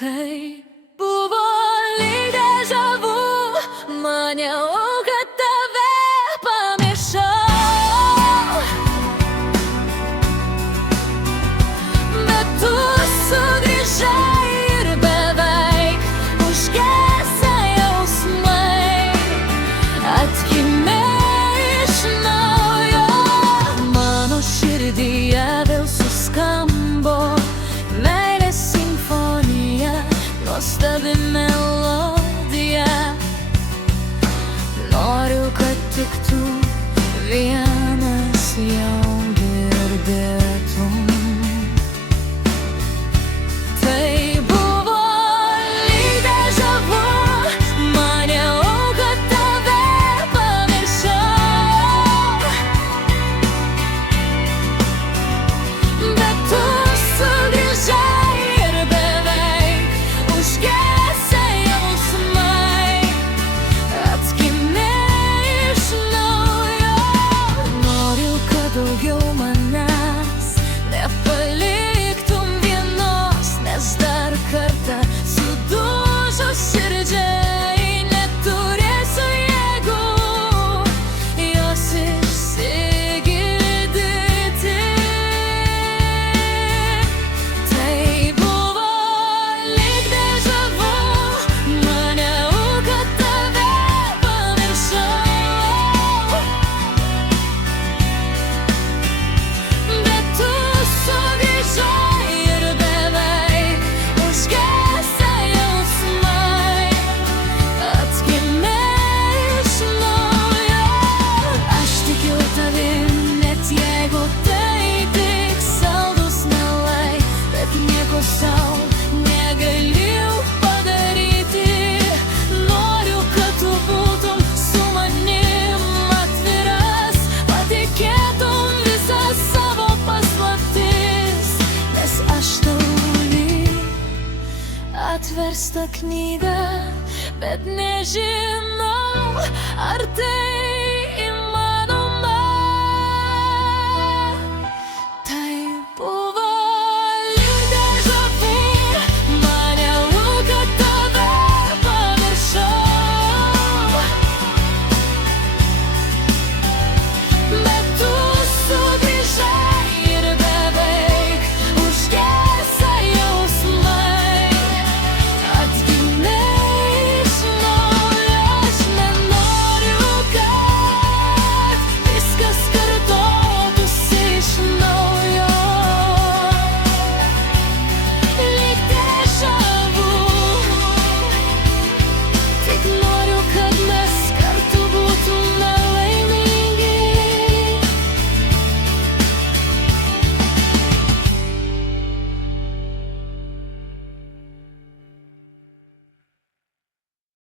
Tai buvo lyg deja vu, maniau, kad tave pamiršau, bet tu sugrįžai ir beveik užgesę jausmai atgimė iš naujo. Mano širdyje vėl suskambo meilės simfonija, nuostabi melodija. Noriu, kad tik tu vienas jau girdėtum. Tai buvo lyg deja vu, maniau, kad tave pamiršau, bet tu sugrįžai ir beveik užgesę jausmai atgimė iš naujo. Noriu, kad daugiau manęs nepaliktum vienos, nes dar kartą sudužus širdžiai neturėsiu jėgų jos išsigydyti. Tai buvo lyg deja vu, maniau, kad tave pamiršau, bet tu sugrįžai ir beveik užgesę jausmai atgimė iš naujo. Aš tikiu tavim, net jeigu tai tik saldūs melai, bet nieko sau negalėjau padaryti. Noriu, kad tu būtum su manim atviras, patikėtum visas savo paslaptis, nes aš tau lyg atversta knyga, bet nežinau, ar tai